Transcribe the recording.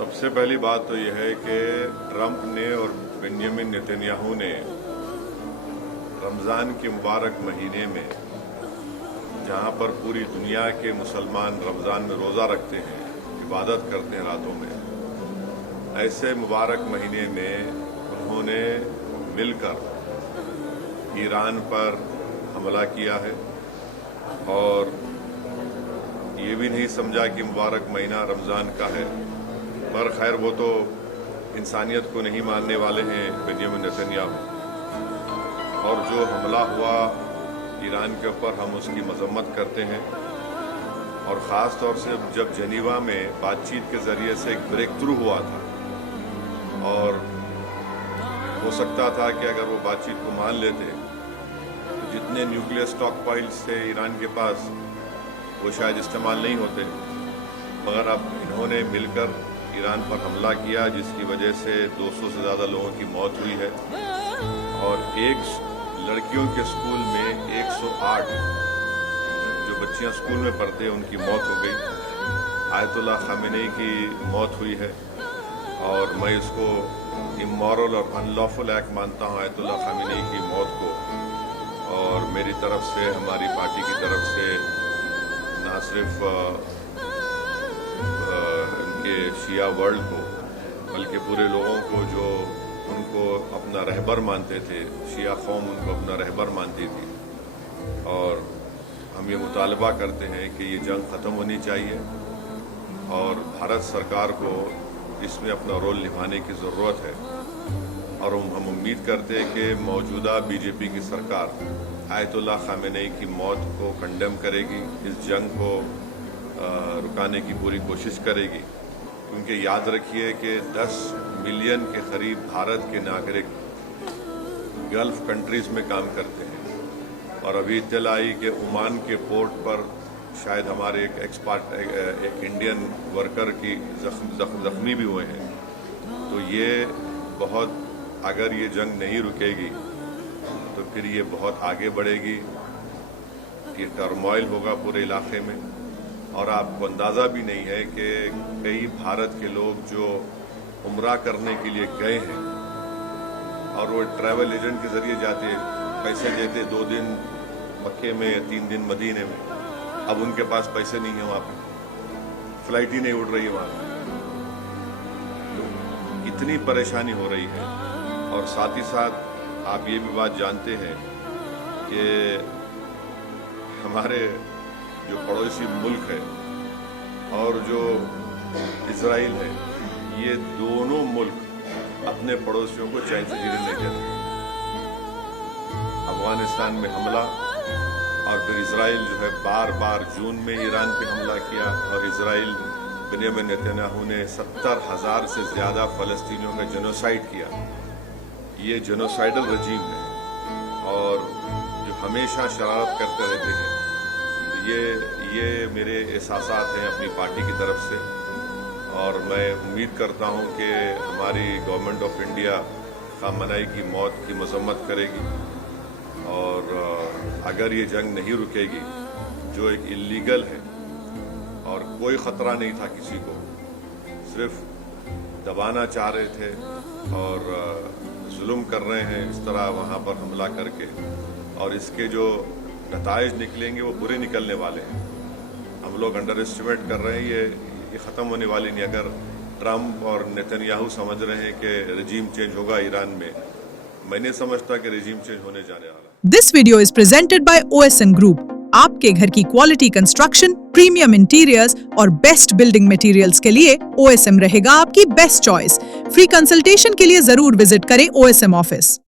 سب سے پہلی بات تو یہ ہے کہ ٹرمپ نے اور بنیامین نتنیاہو نے رمضان کے مبارک مہینے میں جہاں پر پوری دنیا کے مسلمان رمضان میں روزہ رکھتے ہیں، عبادت کرتے ہیں راتوں میں، ایسے مبارک مہینے میں انہوں نے مل کر ایران پر حملہ کیا ہے اور یہ بھی نہیں سمجھا کہ مبارک مہینہ رمضان کا ہے۔ پر خیر وہ تو انسانیت کو نہیں ماننے والے ہیں بنیامین نتنیاہو، اور جو حملہ ہوا ایران کے اوپر ہم اس کی مذمت کرتے ہیں، اور خاص طور سے جب جنیوا میں بات چیت کے ذریعے سے ایک بریک تھرو ہوا تھا، اور ہو سکتا تھا کہ اگر وہ بات چیت کو مان لیتے تو جتنے نیوکلیئر سٹاک پائلز تھے ایران کے پاس وہ شاید استعمال نہیں ہوتے، مگر اب انہوں نے مل کر ایران پر حملہ کیا جس کی وجہ سے 200 سے زیادہ لوگوں کی موت ہوئی ہے، اور ایک لڑکیوں کے اسکول میں 108 جو بچیاں اسکول میں پڑھتے ہیں ان کی موت ہو گئی۔ آیت اللہ خامنئی کی موت ہوئی ہے، اور میں اس کو امورل اور ان لافل ایکٹ مانتا ہوں آیت اللہ خامنئی کی موت کو، اور میری طرف سے، ہماری پارٹی کی طرف سے نہ صرف ان کے شیعہ ورلڈ کو بلکہ پورے لوگوں کو جو ان کو اپنا رہبر مانتے تھے، شیعہ قوم ان کو اپنا رہبر مانتی تھی، اور ہم یہ مطالبہ کرتے ہیں کہ یہ جنگ ختم ہونی چاہیے اور بھارت سرکار کو اس میں اپنا رول نبھانے کی ضرورت ہے، اور ہم امید کرتے ہیں کہ موجودہ بی جے پی کی سرکار آیت اللہ خامنئی کی موت کو کنڈیم کرے گی، اس جنگ کو رکانے کی پوری کوشش کرے گی، کیونکہ یاد رکھیے کہ 10 ملین کے قریب بھارت کے ناگرک گلف کنٹریز میں کام کرتے ہیں، اور ابھی اطلاع آئی کہ عمان کے پورٹ پر شاید ہمارے ایک انڈین ورکر کی زخمی بھی ہوئے ہیں۔ تو یہ بہت، اگر یہ جنگ نہیں رکے گی تو پھر یہ بہت آگے بڑھے گی، یہ ٹرموائل ہوگا پورے علاقے میں، اور آپ کو اندازہ بھی نہیں ہے کہ کئی بھارت کے لوگ جو عمرہ کرنے کے لیے گئے ہیں اور وہ ٹریول ایجنٹ کے ذریعے جاتے، پیسے دیتے 2 دن مکے میں، 3 دن مدینے میں، اب ان کے پاس پیسے نہیں ہیں، وہاں پہ فلائٹ ہی نہیں اڑ رہی ہے وہاں، تو اتنی پریشانی ہو رہی ہے۔ اور ساتھ ہی ساتھ آپ یہ بھی بات جانتے ہیں کہ ہمارے جو پڑوسی ملک ہے اور جو اسرائیل ہے، یہ دونوں ملک اپنے پڑوسیوں کو چین سے جینے نہیں دیتے۔ افغانستان میں حملہ، اور پھر اسرائیل جو ہے بار بار جون میں ایران پہ حملہ کیا، اور اسرائیل بنیامین نتنیاہو نے 70,000 سے زیادہ فلسطینیوں کا جنوسائیڈ کیا۔ یہ جنوسائیڈل رجیم ہے اور جو ہمیشہ شرارت کرتے رہتے ہیں۔ یہ میرے احساسات ہیں اپنی پارٹی کی طرف سے، اور میں امید کرتا ہوں کہ ہماری گورنمنٹ آف انڈیا خامنئی کی موت کی مذمت کرے گی، اور اگر یہ جنگ نہیں رکے گی جو ایک اللیگل ہے اور کوئی خطرہ نہیں تھا کسی کو، صرف دبانا چاہ رہے تھے اور ظلم کر رہے ہیں اس طرح وہاں پر حملہ کر کے، اور اس کے جو نتائج نکلیں گے وہ برے نکلنے والے ہیں۔ ہم لوگ انڈر اسٹیمیٹ کر رہے ہیں، یہ ختم ہونے والی نہیں۔ اگر ٹرمپ اور نتنیاہو سمجھ رہے ہیں کہ رجیم چینج ہوگا ایران میں نہیں سمجھتا کہ رجیم چینج ہونے جانے والا۔ This video is presented by OSM Group. آپ کے گھر کی کوالٹی کنسٹرکشن، پریمیم انٹیریئرز اور بیسٹ بلڈنگ مٹیریلز کے لیے OSM رہے گا آپ کی بیسٹ چوائس۔ فری کنسلٹیشن کے لیے ضرور وزٹ کریں OSM آفس۔